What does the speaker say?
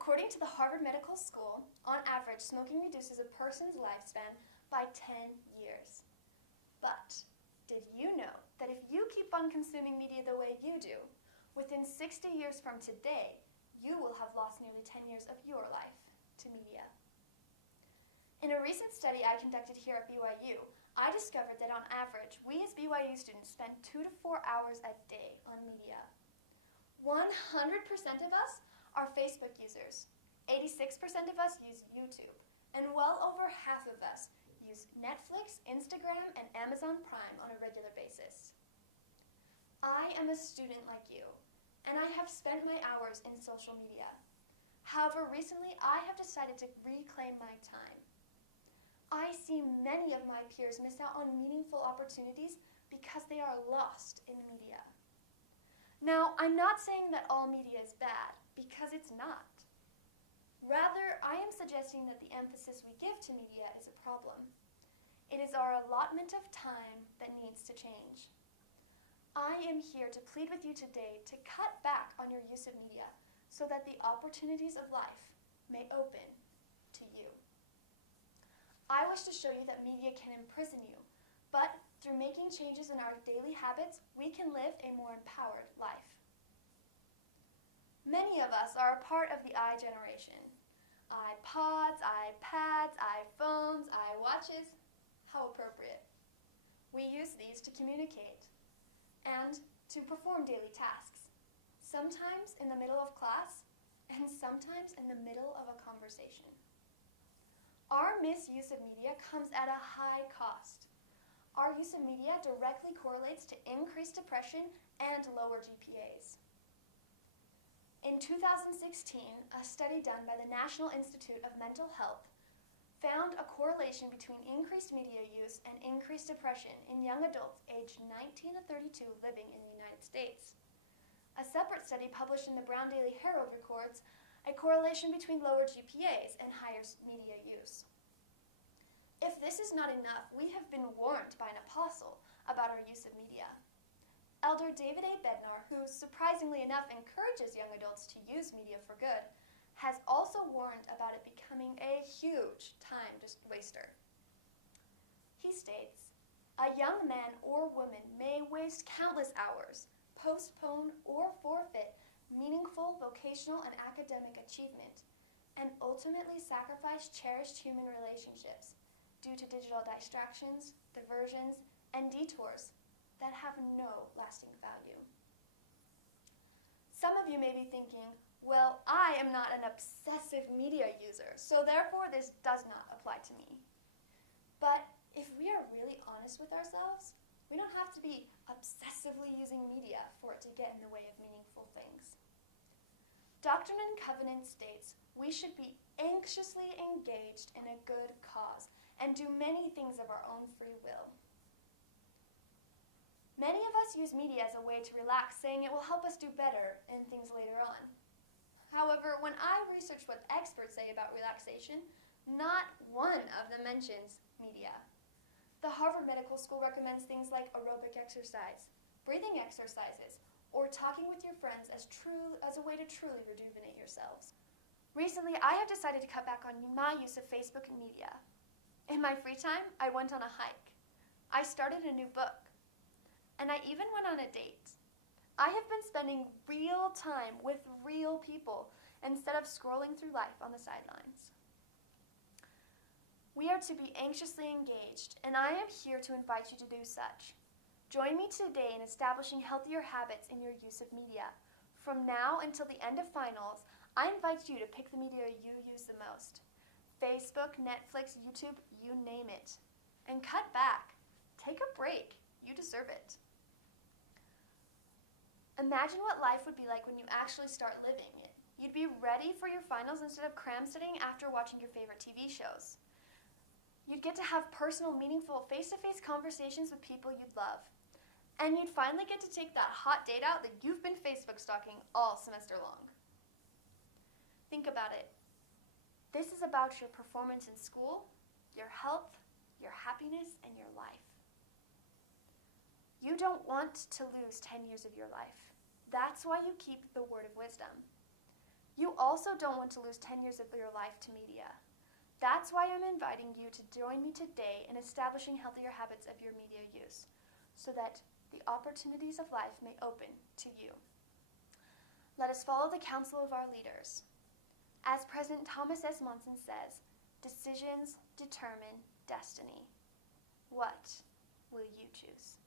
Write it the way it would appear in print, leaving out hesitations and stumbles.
According to the Harvard Medical School, on average, smoking reduces a person's lifespan by 10 years. But did you know that if you keep on consuming media the way you do, within 60 years from today, you will have lost nearly 10 years of your life to media? In a recent study I conducted here at BYU, I discovered that on average, we as BYU students spend 2 to 4 hours a day on media. 100% of us are Facebook users, 86% of us use YouTube, and well over half of us use Netflix, Instagram, and Amazon Prime on a regular basis. I am a student like you, and I have spent my hours in social media. However, recently I have decided to reclaim my time. I see many of my peers miss out on meaningful opportunities because they are lost in media. Now, I'm not saying that all media is bad, because it's not. Rather, I am suggesting that the emphasis we give to media is a problem. It is our allotment of time that needs to change. I am here to plead with you today to cut back on your use of media so that the opportunities of life may open to you. I wish to show you that media can imprison you, but through making changes in our daily habits, we can live a more empowered life. Many of us are a part of the I generation. iPods, iPads, iPhones, iWatches. How appropriate. We use these to communicate and to perform daily tasks, sometimes in the middle of class and sometimes in the middle of a conversation. Our misuse of media comes at a high cost. Our use of media directly correlates to increased depression and lower GPAs. In 2016, a study done by the National Institute of Mental Health found a correlation between increased media use and increased depression in young adults aged 19 to 32 living in the United States. A separate study published in the Brown Daily Herald records a correlation between lower GPAs and higher media use. If this is not enough, we have been warned by an apostle about our use of media. Elder David A. Bednar, who surprisingly enough encourages young adults to use media for good, has also warned about it becoming a huge time waster. He states, "A young man or woman may waste countless hours, postpone or forfeit meaningful vocational and academic achievement, and ultimately sacrifice cherished human relationships due to digital distractions, diversions, and detours that have no lasting value." Some of you may be thinking, well, I am not an obsessive media user, so therefore this does not apply to me. But if we are really honest with ourselves, we don't have to be obsessively using media for it to get in the way of meaningful things. Doctrine and Covenants states we should be anxiously engaged in a good cause and do many things of our own free will. Many of us use media as a way to relax, saying it will help us do better in things later on. However, when I research what experts say about relaxation, not one of them mentions media. The Harvard Medical School recommends things like aerobic exercise, breathing exercises, or talking with your friends as a way to truly rejuvenate yourselves. Recently, I have decided to cut back on my use of Facebook and media. In my free time, I went on a hike. I started a new book. And I even went on a date. I have been spending real time with real people instead of scrolling through life on the sidelines. We are to be anxiously engaged, and I am here to invite you to do such. Join me today in establishing healthier habits in your use of media. From now until the end of finals, I invite you to pick the media you use the most. Facebook, Netflix, YouTube, you name it. And cut back. Take a break. You deserve it. Imagine what life would be like when you actually start living it. You'd be ready for your finals instead of cram sitting after watching your favorite TV shows. You'd get to have personal, meaningful, face-to-face conversations with people you'd love. And you'd finally get to take that hot date out that you've been Facebook stalking all semester long. Think about it. This is about your performance in school, your health, your happiness, and your life. You don't want to lose 10 years of your life. That's why you keep the word of wisdom. You also also don't want to lose 10 years of your life to media. That's why I'm inviting you to join me today in establishing healthier habits of your media use, so that the opportunities of life may open to you. Let us follow the counsel of our leaders. As President Thomas S. Monson says, decisions determine destiny. What will you choose?